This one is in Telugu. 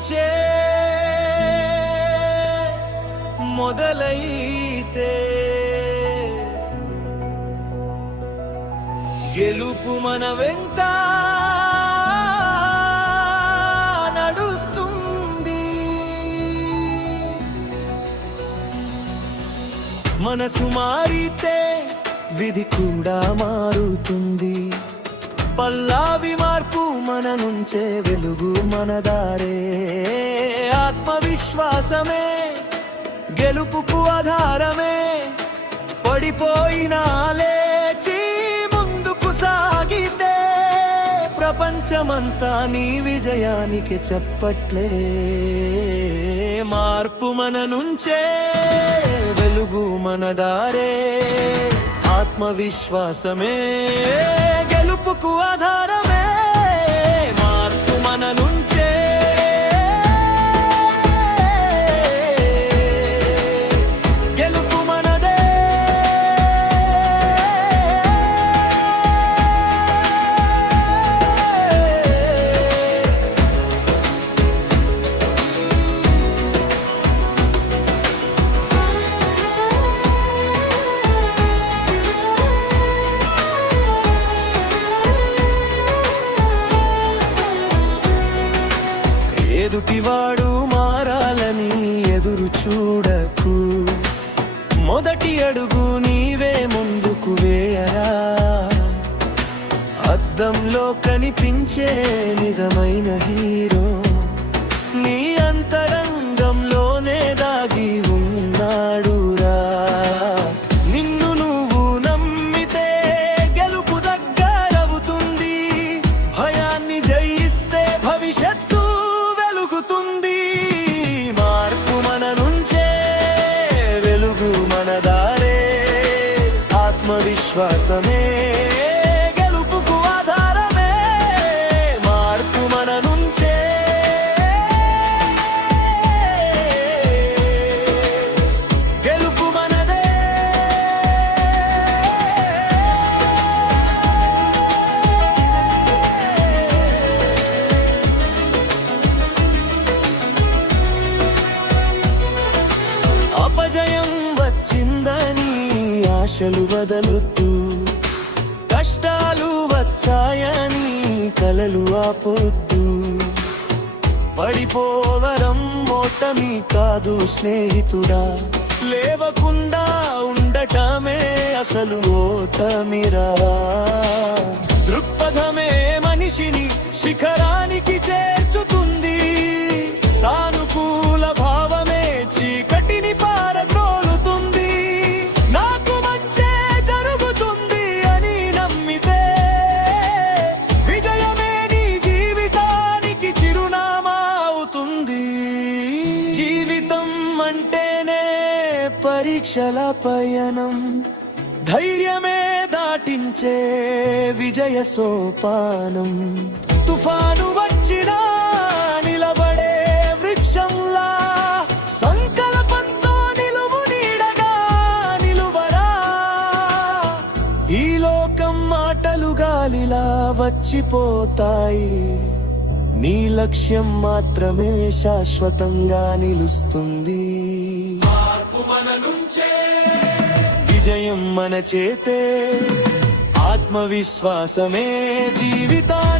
నుంచే మొదలైతే గెలుపు మన వెంట నడుస్తుంది. మనసు మారితే విధి కూడా మారుతుంది. పల్లావి మార్పు మన నుంచే వెలుగు మనదారే. ఆత్మవిశ్వాసమే గెలుపుకు ఆధారమే. పడిపోయినా లేచి ముందుకు సాగితే ప్రపంచమంతా నీ విజయానికి చప్పట్లే. మార్పు మన నుంచే వెలుగు మనదారే. ఆత్మవిశ్వాసమే గెలుపుకు ఆధారమే. మార్పు మన నుంచే గెలుపు మనదే. ఎదుటివాడు మారాలని ఎదురు చూడకు. మొదటి అడుగు నీవే ముందుకు వేయరా. అద్దంలో కనిపించే నిజమైన హీరో నీ అంతరంగంలోనే దాగి ఉన్నాడురా. నిన్ను నువ్వు నమ్మితే గెలుపు దగ్గరవుతుంది. భయాన్ని జయిస్తే భవిష్యత్తు వెలుగుతుంది. మార్పు మన నుంచే వెలుగు మనదారే. ఆత్మవిశ్వాసమే గెలుపుకు ఆధారమే. మార్పు మన నుంచే గెలుపు మనదే. అపజయం వచ్చిందని ఆశలు వదలొద్దు. కష్టాలు వచ్చాయని కలలు ఆపొద్దు. పడిపోవడం ఓటమి కాదు స్నేహితుడా. లేవకుండా ఉండటమే అసలు ఓటమిరా. దృక్పథమే మనిషిని శిఖరానికి చేర్చుతుంది. సానుకూల భావమే చీకటిని పారద్రోలుతుంది. నాకు మంచే జరుగుతుంది అని నమ్మితే విజయమే నీ జీవితానికి చిరునామా అవుతుంది. జీవితం అంటేనే పరీక్షల పయనం. ధైర్యమే దాటించే విజయ సోపానం. తుఫాను వచ్చినా నిలబడే వృక్షంలా సంకల్పంతో నిలువు నీడగా నిలువరా. ఈ లోకం మాటలు గాలిలా వచ్చిపోతాయి. నీ లక్ష్యం మాత్రమే శాశ్వతంగా నిలుస్తుంది. మార్పు మన నుంచే విజయం మన చేతే. ఆత్మవిశ్వాసమే జీవితాన్ని